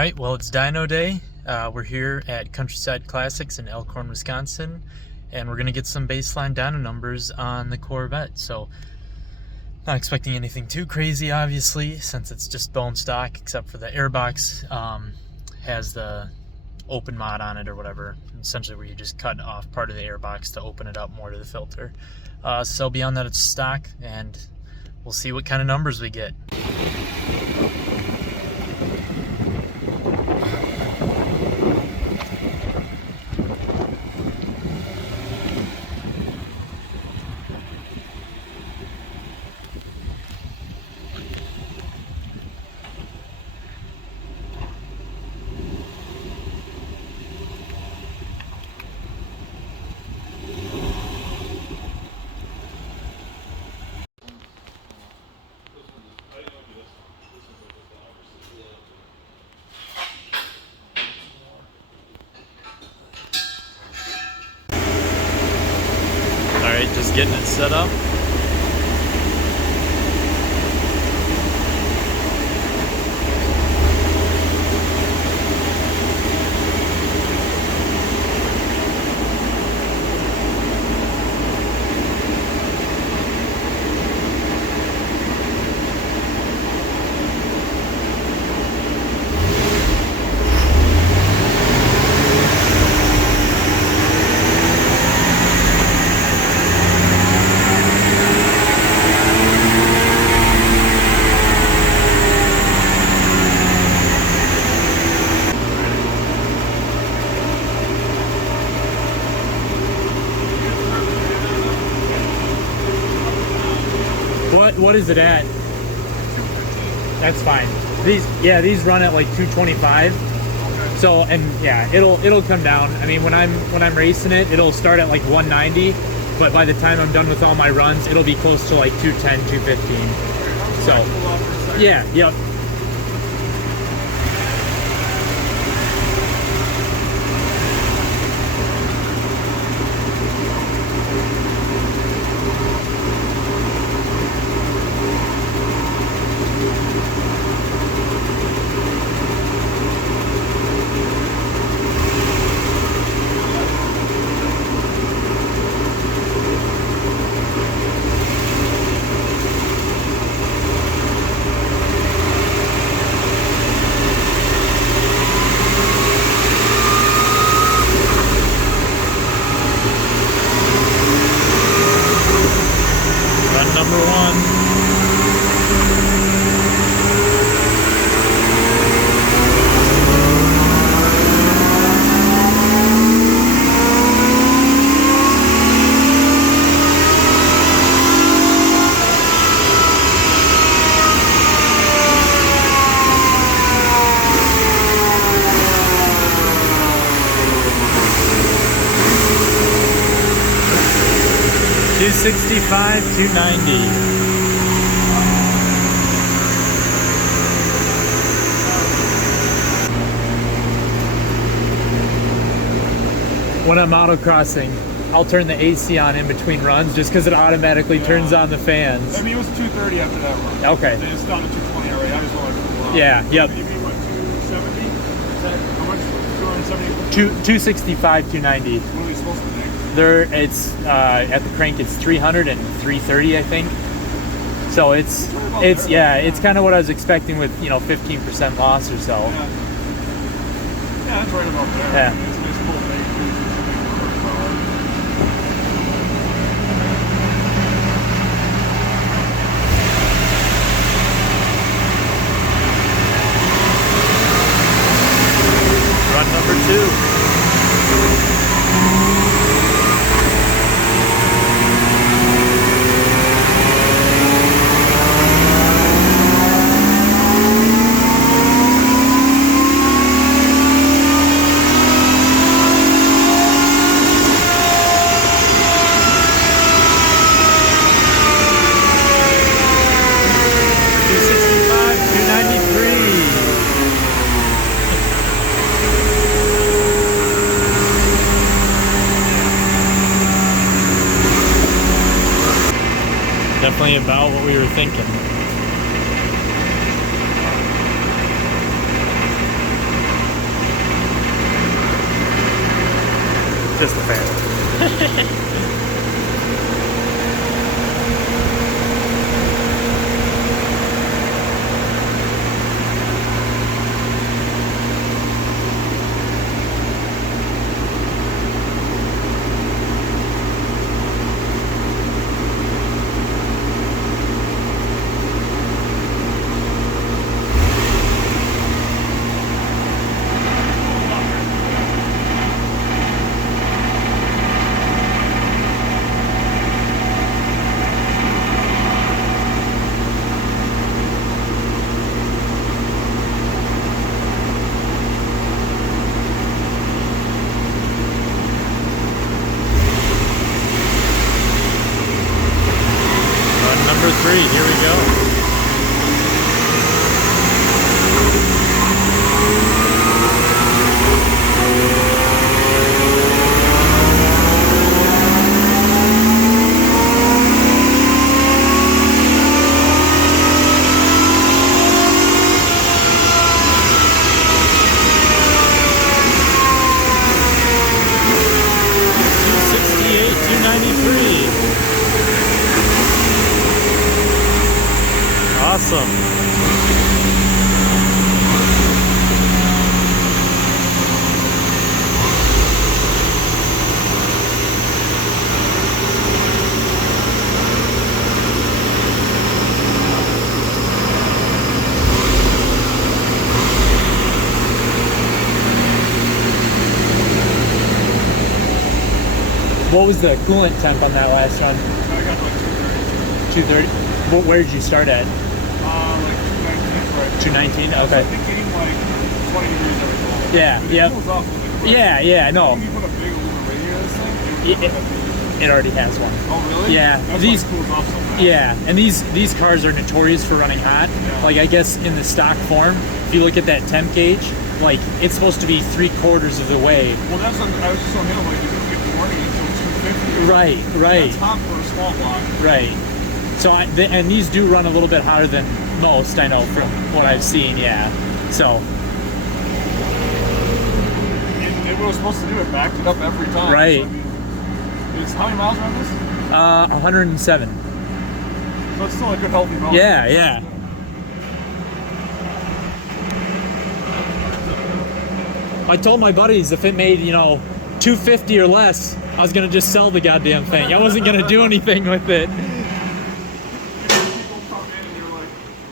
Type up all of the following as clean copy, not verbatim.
Alright, well, it's dyno day. We're here at Countryside Classics in Elkhorn, Wisconsin, and we're going to get some baseline dyno numbers on the Corvette. So, not expecting anything too crazy, obviously, since it's just bone stock, except for the airbox has the open mod on it or whatever, essentially where you just cut off part of the airbox to open it up more to the filter. So beyond that, it's stock, and we'll see what kind of numbers we get. Alright, just getting it set up. What is it at? That's fine. These run at like 225. Okay. So, and yeah, it'll come down. I mean, when I'm racing it, it'll start at like 190, but by the time I'm done with all my runs, it'll be close to like 210, 215. So, yeah, yep. Number one. $265, $290. When I'm autocrossing, I'll turn the AC on in between runs just because it automatically turns on the fans. I mean, it was 230 after that run. Okay. Then it's down to 220 already. I just wanted to cool off. Yeah, yep. Maybe what, 270? Is that how much? 270? 265, 290. What are they supposed to make? It's at the crank it's 300 and 330, I think. So it's kind of what I was expecting with 15% loss or so. Yeah, that's right about there. Yeah. It's a nice cool thing. Run number 2. Definitely about what we were thinking. Just a fan. Number 3, here we go. Awesome. What was the coolant temp on that last run? I got like 230. 230? Where did you start at? Like 219. 219? Yeah, Okay. So I think getting like 20 degrees every time. Yeah, It yep. cools off really quick. Yeah, I know. If you put a big aluminum radiator in this thing, It already has one. Oh, really? Yeah. That's These, why it cools off so fast. yeah, and these cars are notorious for running hot. Yeah. Like, I guess in the stock form, if you look at that temp gauge, like, it's supposed to be 3/4 of the way. Well, that's what I was just telling him, like, you can get warning until 250. Right. That's hot for a small block. Right. So, and these do run a little bit hotter than most, I know, from what I've seen, yeah. So. It was supposed to do it, backed it up every time. Right. So, I mean, how many miles are on this? 107. So it's still a good, healthy motor. Yeah. I told my buddies if it made, 250 or less, I was gonna just sell the goddamn thing. I wasn't gonna do anything with it. People come in and you're like,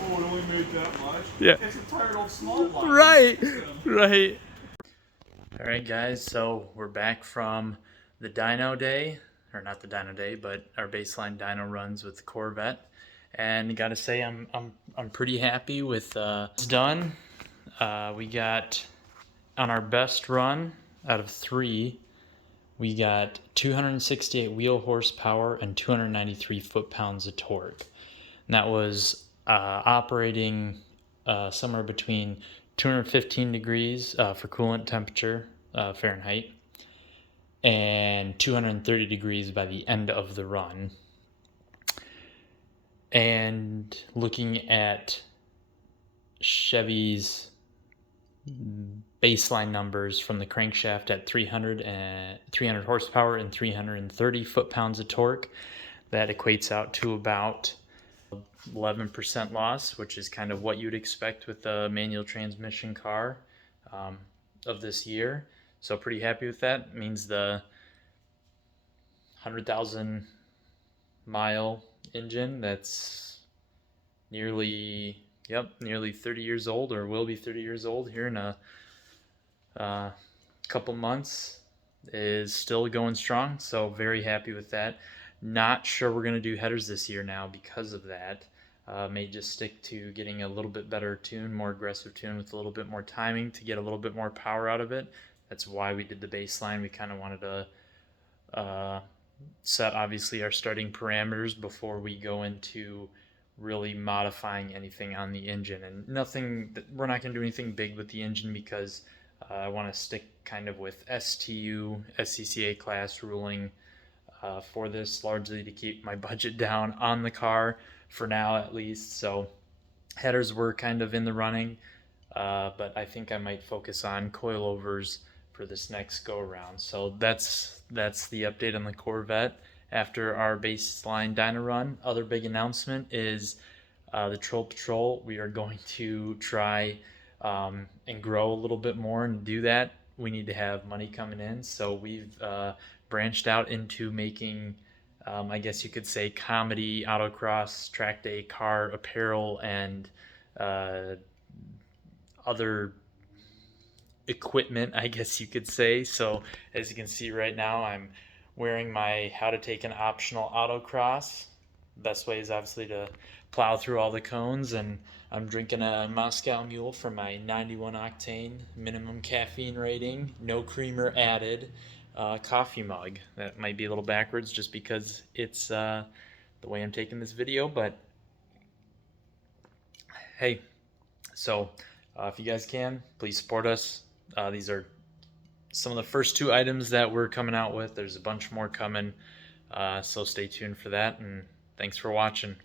oh, it only made that much? Yeah. It's a tired old small block. Right. All right, guys. So we're back from the dyno day, or not the dyno day, but our baseline dyno runs with the Corvette. And gotta say, I'm pretty happy with it's done. We got on our best run out of 3, we got 268 wheel horsepower and 293 foot-pounds of torque. And that was operating somewhere between 215 degrees for coolant temperature, Fahrenheit, and 230 degrees by the end of the run. And looking at Chevy's baseline numbers from the crankshaft at 300 horsepower and 330 foot-pounds of torque, that equates out to about 11% loss, which is kind of what you'd expect with a manual transmission car of this year. So pretty happy with that. It means the 100,000 mile engine that's nearly 30 years old, or will be 30 years old here in a couple months, is still going strong. So very happy with that. Not sure we're going to do headers this year now because of that. May just stick to getting a little bit better tune, more aggressive tune with a little bit more timing to get a little bit more power out of it. That's why we did the baseline. We kind of wanted to set obviously our starting parameters before we go into really modifying anything on the engine. And we're not going to do anything big with the engine because I want to stick kind of with STU, SCCA class ruling for this, largely to keep my budget down on the car for now at least. So headers were kind of in the running, but I think I might focus on coilovers for this next go around. So that's the update on the Corvette after our baseline dyno run. Other big announcement is the Troll Patrol. We are going to try and grow a little bit more, and do that we need to have money coming in. So we've branched out into making, I guess you could say, comedy, autocross, track day, car apparel, and other equipment, I guess you could say. So as you can see right now, I'm wearing my How to Take an Optional Autocross. Best way is obviously to plow through all the cones, and I'm drinking a Moscow Mule for my 91 octane minimum caffeine rating, no creamer added coffee mug. That might be a little backwards just because it's the way I'm taking this video, but hey, so if you guys can, please support us. These are some of the first 2 items that we're coming out with. There's a bunch more coming, so stay tuned for that, and thanks for watching.